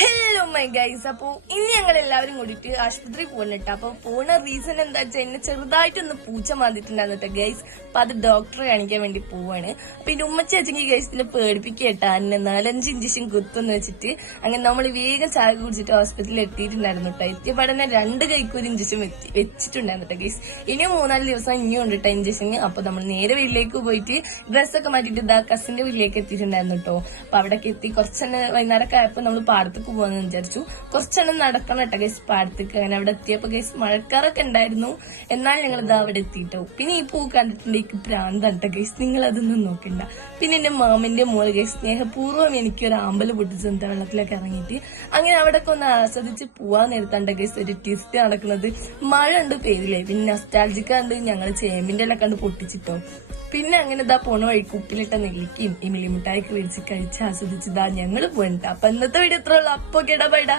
Hello my guys. അപ്പൊ ഇനി ഞങ്ങൾ എല്ലാവരും കൂടിയിട്ട് ആശുപത്രി പോകുന്നിട്ട്. അപ്പൊ പോണ റീസൺ എന്താ വെച്ചാൽ എന്നെ ചെറുതായിട്ടൊന്ന് പൂച്ച മാന്തിട്ടുണ്ടായിരുന്നിട്ട് ഗൈസ്. അപ്പൊ അത് ഡോക്ടറെ കാണിക്കാൻ വേണ്ടി പോവാണ്. അപ്പൊ എന്റെ ഉമ്മച്ചി അച്ഛൻ ഗൈസിനെ പേടിപ്പിക്കട്ടാ, എന്നെ 4-5 ഇഞ്ചക്ഷൻ കുത്തുന്ന് വെച്ചിട്ട് അങ്ങനെ നമ്മൾ വേഗം ചായ കുടിച്ചിട്ട് ഹോസ്പിറ്റലിൽ എത്തിയിട്ടുണ്ടായിരുന്നു കേട്ടോ. എത്തിയപാടന്നെ 2 കൈക്ക് ഒരു ഇഞ്ചക്ഷൻ വെച്ചിട്ടുണ്ടായിരുന്നു ഗൈസ്. ഇനിയും 3-4 ദിവസം ഇനിയും ഉണ്ട് കേട്ടോ ഇഞ്ചക്ഷൻ. അപ്പൊ നമ്മൾ നേരെ വീട്ടിലേക്ക് പോയിട്ട് ഡ്രസ്സൊക്കെ മാറ്റിയിട്ട് ഇതാ കസിന്റെ വീട്ടിലേക്ക് എത്തിയിട്ടുണ്ടായിരുന്നു കേട്ടോ. അപ്പൊ അവിടേക്ക് എത്തി കുറച്ചെന്നെ വൈകുന്നേരമൊക്കെ ആയപ്പോ നമ്മൾ പാടത്തേക്ക് പോവാന്ന് വിചാരിച്ചു. കുറച്ചെണ്ണം നടക്കണം കേട്ടോ ഗൈസ് പാടത്തേക്ക്. അങ്ങനെ അവിടെ എത്തിയപ്പോ ഗൈസ് മഴക്കാറൊക്കെ ഉണ്ടായിരുന്നു. എന്നാൽ ഞങ്ങൾ ഇതാ അവിടെ എത്തിയിട്ടോ. പിന്നെ ഈ പൂ കണ്ടിട്ടുണ്ടെങ്കിൽ പ്രാന്താണ് കേട്ടോ ഗൈസ്, നിങ്ങൾ അതൊന്നും നോക്കണ്ട. പിന്നെ എന്റെ മാമന്റെ മോള് ഗൈസ് സ്നേഹപൂർവ്വം എനിക്ക് ഒരു ആമ്പല് പൊട്ടിച്ചെന്താ വെള്ളത്തിലൊക്കെ ഇറങ്ങിയിട്ട് അങ്ങനെ അവിടെ ഒക്കെ ഒന്ന് ആസ്വദിച്ച് പോവാൻ നേരത്താണ്ട ഗൈസ് ഒരു ട്വിസ്റ്റ് നടക്കുന്നത്. മഴ ഉണ്ട് പെയ്തില്ലേ, പിന്നെ നൊസ്റ്റാൾജിക്കുണ്ട്. ഞങ്ങൾ ചേമ്പിന്റെ എല്ലാം കണ്ട് പൊട്ടിച്ചിട്ടോ. പിന്നെ അങ്ങനെ ഇതാ പോണ വഴിക്ക് ഉപ്പിലിട്ട നെല്ലിക്കയും ഇമിലി മിഠായിക്ക് മേടിച്ച് കഴിച്ച് ആസ്വദിച്ചതാ ഞങ്ങൾ പോയിട്ടാ. അപ്പൊ ഇന്നത്തെ വീഡിയോ ഇത്ര ഉള്ളു. അപ്പൊ കേടാ ബൈഡാ.